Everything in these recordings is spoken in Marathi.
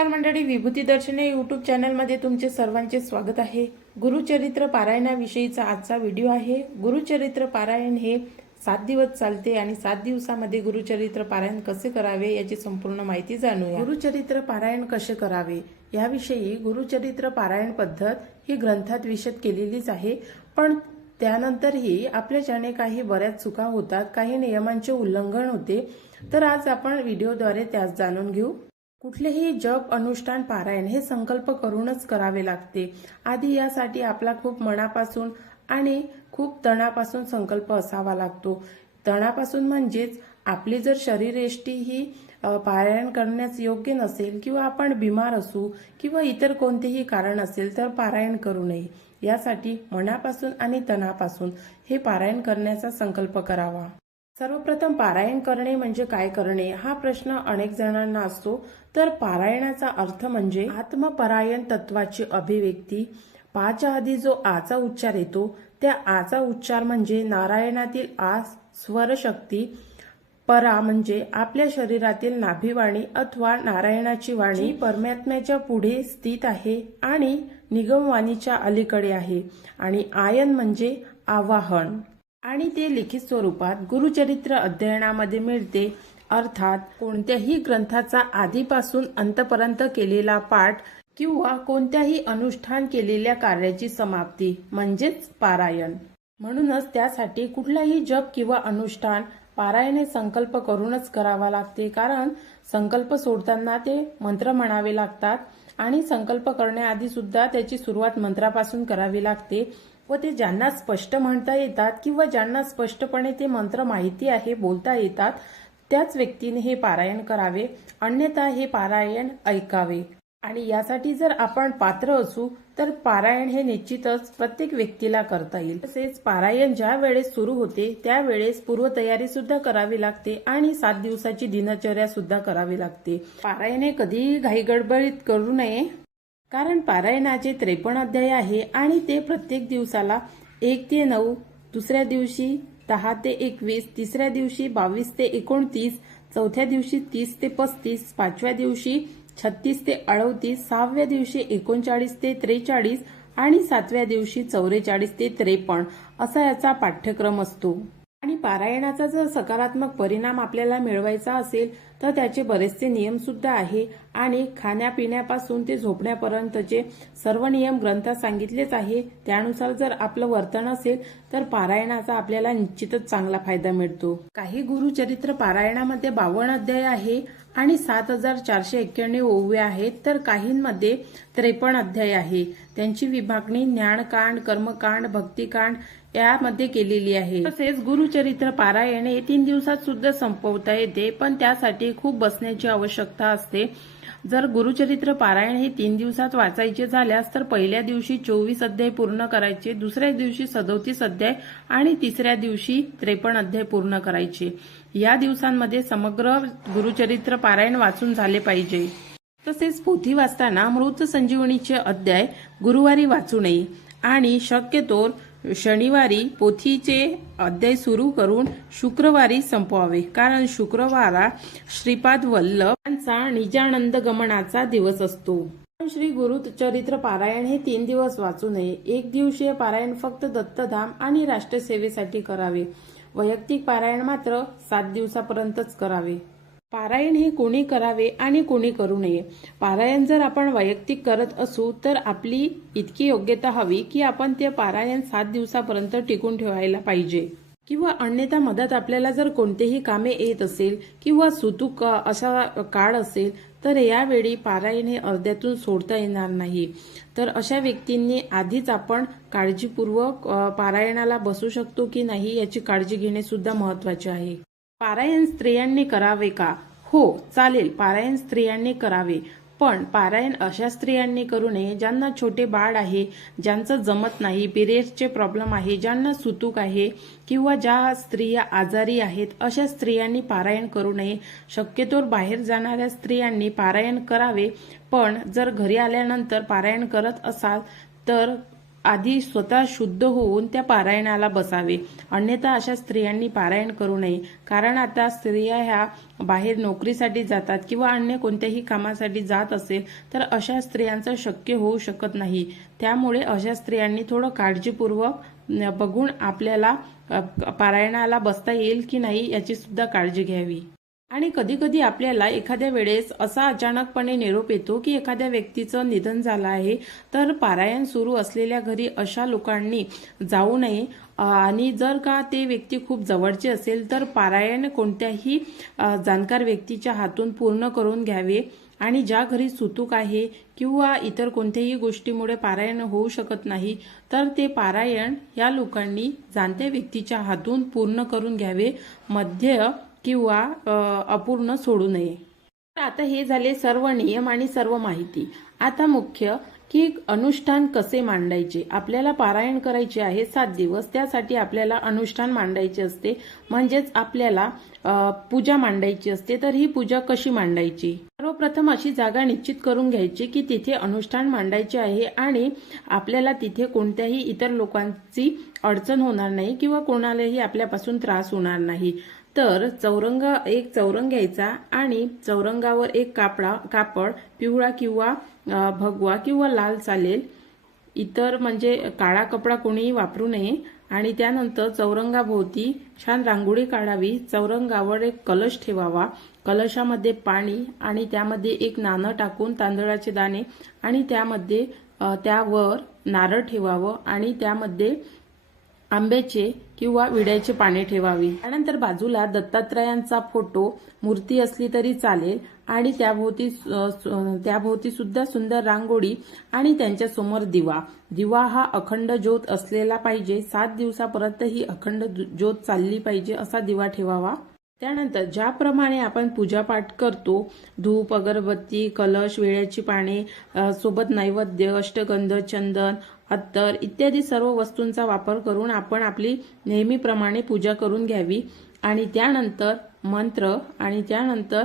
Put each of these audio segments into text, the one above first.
नमस्कार मंडळी, विभूती दर्शने यूट्यूब चॅनलमध्ये तुमचे सर्वांचे स्वागत आहे। गुरुचरित्र पारायणाविषयीचा आजचा व्हिडिओ आहे। गुरुचरित्र पारायण हे 7 दिवस चालते आणि 7 दिवसामध्ये गुरुचरित्र पारायण कसे करावे याची संपूर्ण माहिती जाणूया। गुरुचरित्र पारायण कसे करावे याविषयी गुरुचरित्र पारायण पद्धत ही ग्रंथात विशद केलेलीच आहे, पण त्यानंतरही आपल्याच्याने काही बऱ्याच चुका होतात, काही नियमांचे उल्लंघन होते। तर आज आपण व्हिडिओद्वारे त्यास जाणून घेऊ। कुठलेही जप अनुष्ठान पारायण हे संकल्प करूनच करावे लागते। आधी यासाठी आपला खूप मनापासून आणि खूप तणापासून संकल्प असावा लागतो। तणापासून म्हणजेच आपली जर शरीरयष्टी ही पारायण करण्यास योग्य नसेल किंवा आपण बिमार असू किंवा इतर कोणतेही कारण असेल तर पारायण करू नये। यासाठी मनापासून आणि तणापासून हे पारायण करण्याचा संकल्प करावा। सर्वप्रथम पारायण करणे म्हणजे काय करणे हा प्रश्न अनेक जणांना असतो। तर पारायणाचा अर्थ म्हणजे आत्मपरायण तत्वाची अभिव्यक्ती। पाच्या आधी जो आचा उच्चार येतो त्या आचा उच्चार म्हणजे नारायणातील आ स्वर शक्ती, परा म्हणजे आपल्या शरीरातील नाभिवाणी अथवा नारायणाची वाणी परमात्म्याच्या पुढे स्थित आहे आणि निगमवाणीच्या अलीकडे आहे, आणि आयन म्हणजे आवाहन, आणि ते लिखित स्वरूपात गुरुचरित्र अध्ययनामध्ये मिळते। अर्थात कोणत्याही ग्रंथाचा आधीपासून अंतपर्यंत केलेला पाठ किंवा कोणत्याही अनुष्ठान केलेल्या कार्याची समाप्ती म्हणजेच पारायण। म्हणूनच त्यासाठी कुठलाही जप किंवा अनुष्ठान पारायणे संकल्प करूनच करावा लागते, कारण संकल्प सोडताना ते मंत्र म्हणावे लागतात आणि संकल्प करण्याआधी सुद्धा त्याची सुरुवात मंत्रापासून करावी लागते, व ते ज्यांना स्पष्ट म्हणता येतात किंवा ज्यांना स्पष्टपणे ते मंत्र माहिती आहे, बोलता येतात, त्याच व्यक्तीने हे पारायण करावे, अन्यथा हे पारायण ऐकावे। आणि यासाठी जर आपण पात्र असू तर पारायण हे निश्चितच प्रत्येक व्यक्तीला करता येईल। तसेच पारायण ज्या वेळेस सुरू होते त्यावेळेस पूर्वतयारी सुद्धा करावी लागते आणि 7 दिवसाची दिनचर्या सुद्धा करावी लागते। पारायण हे कधीही घाईगडबडीत करू नये, कारण पारायणाचे 53 अध्याय आहे आणि ते प्रत्येक दिवसाला 1 ते 9, दुसऱ्या दिवशी 10 ते 21, तिसऱ्या दिवशी 22 ते 29, चौथ्या दिवशी 30 ते 35, 5व्या दिवशी 36 ते 38, 6व्या दिवशी 39 ते 43 आणि 7व्या दिवशी 44 ते 53 असा याचा पाठ्यक्रम असतो। आणि पारायणाचा जर सकारात्मक परिणाम आपल्याला मिळवायचा असेल तर त्याचे बरेचसे नियम सुद्धा आहे, आणि खाण्यापिण्यापासून ते झोपण्यापर्यंतचे सर्व नियम ग्रंथात सांगितलेच आहे। त्यानुसार जर आपलं वर्तन असेल तर पारायणाचा आपल्याला निश्चितच चांगला फायदा मिळतो। काही गुरुचरित्र पारायणामध्ये 52 अध्याय आहे आणि 7491 ओवे आहेत, तर काहींमध्ये 53 अध्याय आहे। त्यांची विभागणी ज्ञानकांड, कर्मकांड, भक्तिकांड यामध्ये केलेली आहे। तसेच गुरुचरित्र पारायण हे 3 दिवसात सुद्धा संपवता येते, पण त्यासाठी खूप बसण्याची आवश्यकता असते। जर गुरुचरित्र पारायण हे 3 दिवसात वाचायचे झाल्यास तर पहिल्या दिवशी 24 अध्याय पूर्ण करायचे, दुसऱ्या दिवशी 37 अध्याय आणि तिसऱ्या दिवशी 53 अध्याय पूर्ण करायचे। या दिवसांमध्ये समग्र गुरुचरित्र पारायण वाचून झाले पाहिजे। तसेच पोथी वाचताना मृत संजीवनीचे अध्याय गुरुवारी वाचू नये आणि शक्यतोवर शनिवारी पोथीचे अध्याय सुरू करून शुक्रवारी संपवावे, कारण शुक्रवारा श्रीपाद वल्लभ यांचा निजानंद गमनाचा दिवस असतो। श्री गुरुचरित्र पारायण हे 3 दिवस वाचू नये। 1 दिवसीय पारायण फक्त दत्तधाम आणि राष्ट्रसेवेसाठी करावे। वैयक्तिक पारायण मात्र 7 दिवसापर्यंतच करावे। पारायण हे कोणी करावे आणि कोणी करू नये। पारायण जर आपण वैयक्तिक करत असू तर आपली इतकी योग्यता हवी की आपण ते पारायण 7 दिवसापर्यंत टिकून ठेवायला पाहिजे, किंवा अन्यथा मदत आपल्याला जर कोणतेही कामे येत असेल किंवा सुतूक असा काळ असेल तर यावेळी पारायण हे अर्ध्यातून सोडता येणार नाही। तर अशा व्यक्तींनी आधीच आपण काळजीपूर्वक पारायणाला बसू शकतो की नाही याची काळजी घेणे सुद्धा महत्वाचे आहे। पारायण स्त्रियांनी करावे का? हो, चालेल, पारायण स्त्रियांनी करावे, पण पारायण अशा स्त्रियांनी करू नये ज्यांना छोटे बाळ आहे, ज्यांचं जमत नाही, पिरियड्सचे प्रॉब्लेम आहे, ज्यांना सुतूक आहे किंवा ज्या स्त्रिया आजारी आहेत, अशा स्त्रियांनी पारायण करू नये। शक्यतोवर बाहेर जाणाऱ्या स्त्रियांनी पारायण करावे, पण जर घरी आल्यानंतर पारायण करत असाल तर आधी स्वतः शुद्ध होऊन त्या पारायणाला बसावे, अन्यथा अशा स्त्रियांनी पारायण करू नये. कारण आता स्त्रिया ह्या बाहेर नोकरीसाठी जातात किंवा अन्य कोणत्याही कामासाठी जात असेल तर अशा स्त्रियांचं शक्य होऊ शकत नाही. त्यामुळे अशा स्त्रियांनी थोडं काळजीपूर्वक बघून आपल्याला पारायणाला बसता येईल की नाही याची सुद्धा काळजी घ्यावी. आणि कधी कधी आपल्याला एखाद्या वेळेस असा अचानकपणे निरोप येतो की एखाद्या व्यक्तीचं निधन झालं आहे, तर पारायण सुरू असलेल्या घरी अशा लोकांनी जाऊ नये. आणि जर का ते व्यक्ती खूप जवळचे असेल तर पारायण कोणत्याही जाणकार व्यक्तीच्या हातून पूर्ण करून घ्यावे. आणि ज्या घरी सुतूक आहे किंवा इतर कोणत्याही गोष्टीमुळे पारायण होऊ शकत नाही तर ते पारायण या लोकांनी जाणत्या व्यक्तीच्या हातून पूर्ण करून घ्यावे, मध्य किंवा अपूर्ण सोडू नये. आता हे झाले सर्व नियम आणि सर्व माहिती. आता मुख्य की अनुष्ठान कसे मांडायचे. आपल्याला पारायण करायचे आहे 7 दिवस, त्यासाठी आपल्याला अनुष्ठान मांडायचे असते, म्हणजेच आपल्याला पूजा मांडायची असते. तर ही पूजा कशी मांडायची. सर्वप्रथम अशी जागा निश्चित करून घ्यायची की तिथे अनुष्ठान मांडायचे आहे आणि आपल्याला तिथे कोणत्याही इतर लोकांची अडचण होणार नाही किंवा कोणालाही आपल्यापासून त्रास होणार नाही. तर एक चौरंग घ्यायचा आणि चौरंगावर एक कापड पिवळा किंवा भगवा किंवा लाल चालेल, इतर म्हणजे काळा कपडा कोणीही वापरू नये. आणि त्यानंतर चौरंगाभोवती छान रांगोळी काढावी. चौरंगावर एक कलश ठेवावा, कलशामध्ये पाणी आणि त्यामध्ये एक नाणं टाकून तांदळाचे दाणे आणि त्यामध्ये त्यावर नारळ ठेवावं आणि त्यामध्ये आंब्याचे किंवा विड्याचे पाने ठेवावी. त्यानंतर बाजूला दत्तात्रयांचा फोटो मूर्ती असली तरी चालेल आणि त्याभोवती सुद्धा सुंदर रांगोळी आणि त्यांच्या समोर दिवा हा अखंड ज्योत असलेला पाहिजे. 7 दिवसापर्यंत ही अखंड ज्योत चालली पाहिजे असा दिवा ठेवावा. त्यानंतर ज्याप्रमाणे आपण पूजापाठ करतो, धूप, अगरबत्ती, कलश, विड्याची पाने सोबत नैवेद्य, अष्टगंध, चंदन, अत्तर इत्यादी सर्व वस्तूंचा वापर करून आपण आपली नेहमीप्रमाणे पूजा करून घ्यावी. आणि त्यानंतर मंत्र आणि त्यानंतर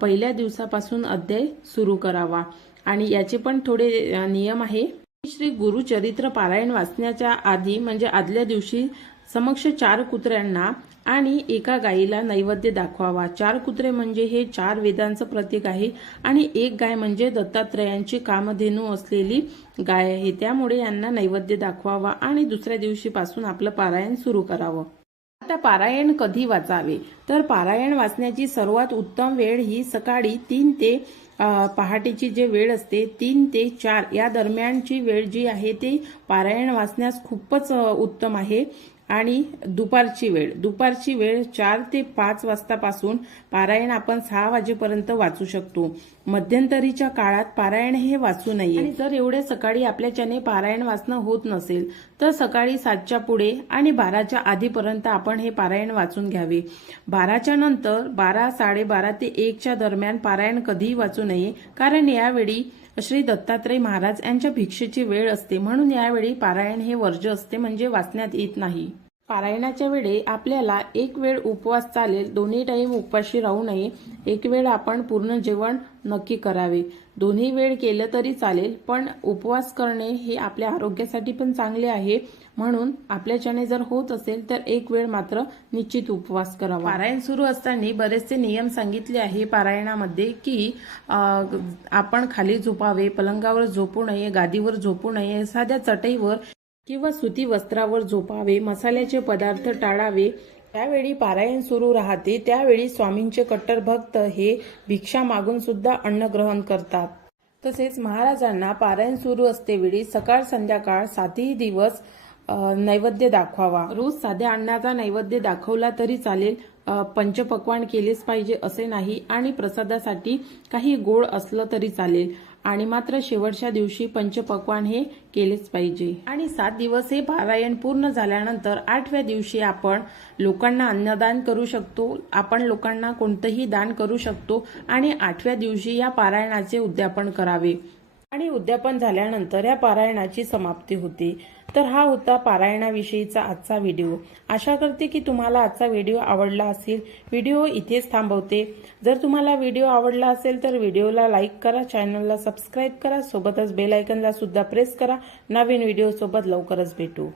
पहिल्या दिवसापासून अध्याय सुरू करावा. आणि याचे पण थोडे नियम आहे. श्री गुरुचरित्र पारायण वाचण्याच्या आधी म्हणजे आदल्या दिवशी समक्ष 4 कुत्र्यांना आणि एका गायीला नैवेद्य दाखवावा. 4 कुत्रे म्हणजे हे 4 वेदांचं प्रतीक आहे आणि एक गाय म्हणजे दत्तात्रयांची कामधेनू असलेली गाय आहे. त्यामुळे यांना नैवेद्य दाखवावा आणि दुसऱ्या दिवशीपासून आपलं पारायण सुरू करावं. आता पारायण कधी वाचावे. तर पारायण वाचण्याची सर्वात उत्तम वेळ ही सकाळी 3 ते पहाटेची जे वेळ असते 3 ते 4 या दरम्यानची वेळ जी आहे ती पारायण वाचण्यास खूपच उत्तम आहे. आणि दुपारची वेळ 4 ते 5 वाजतापासून पारायण आपण 6 वाजेपर्यंत वाचू शकतो. मध्यंतरीच्या काळात पारायण हे वाचू नये. आणि जर एवढे सकाळी आपल्याच्याने पारायण वाचणं होत नसेल तर सकाळी 7च्या पुढे आणि 12च्या आधीपर्यंत आपण हे पारायण वाचून घ्यावे. 12च्या नंतर 12, 12:30 ते 1च्या दरम्यान पारायण कधीही वाचू नये, कारण यावेळी श्री दत्तात्रय महाराज यांच्या भिक्षेची वेळ असते, म्हणून यावेळी पारायण हे वर्ज्य असते, म्हणजे वाचण्यात येत नाही. पारायणाच्या वेळी आपल्याला एक वेळ उपवास चालेल, दोन्ही टाइम उपाशी राहू नये. एक वेळ आपण पूर्ण जेवण नक्की करावे. दोन्ही वेळ केलं तरी चालेल, पण उपवास करणे हे आपल्या आरोग्यासाठी पण चांगले आहे, म्हणून आपल्याच्याने जर होत असेल तर एक वेळ मात्र निश्चित उपवास करावा. पारायण सुरू असताना बरेचसे नियम सांगितले आहे पारायणामध्ये की आपण खाली झोपावे, पलंगावर झोपू नये, गादीवर झोपू नये, साध्या चटईवर किंवा सुती वस्त्रावर झोपावे, मसाल्याचे पदार्थ टाळावे. त्यावेळी पारायण सुरू राहते त्यावेळी स्वामींचे कट्टर भक्त हे भिक्षा मागून सुद्धा अन्न ग्रहण करतात. तसेच महाराजांना पारायण सुरू असते वेळी सकाळ संध्याकाळ 7ही दिवस नैवेद्य दाखवावा. रोज साध्या अन्नाचा नैवेद्य दाखवला तरी चालेल, पंचपक्वान केलेच पाहिजे असे नाही. आणि प्रसादासाठी काही गोड असलं तरी चालेल, आणि मात्र शेवटच्या दिवशी पंचपक्वान हे केलेच पाहिजे. आणि 7 दिवस हे पारायण पूर्ण झाल्यानंतर 8व्या दिवशी आपण लोकांना अन्नदान करू शकतो. आपण लोकांना कोणतंही दान करू शकतो. आणि 8व्या दिवशी या पारायणाचे उद्यापन करावे. आणि उद्यापन झाल्यानंतर या पारायणाची समाप्ती होते. तर हा होता पारायणाविषयीचा आजचा व्हिडिओ। आशा करते की तुम्हाला आजचा व्हिडिओ आवडला असेल। व्हिडिओ इथेच थांबवते। जर तुम्हाला व्हिडिओ आवडला असेल तर व्हिडिओला लाईक करा, चॅनलला सबस्क्राईब करा, सोबतच बेल आयकॉनला सुद्धा प्रेस करा। नवीन व्हिडिओ सोबत लवकरच भेटू।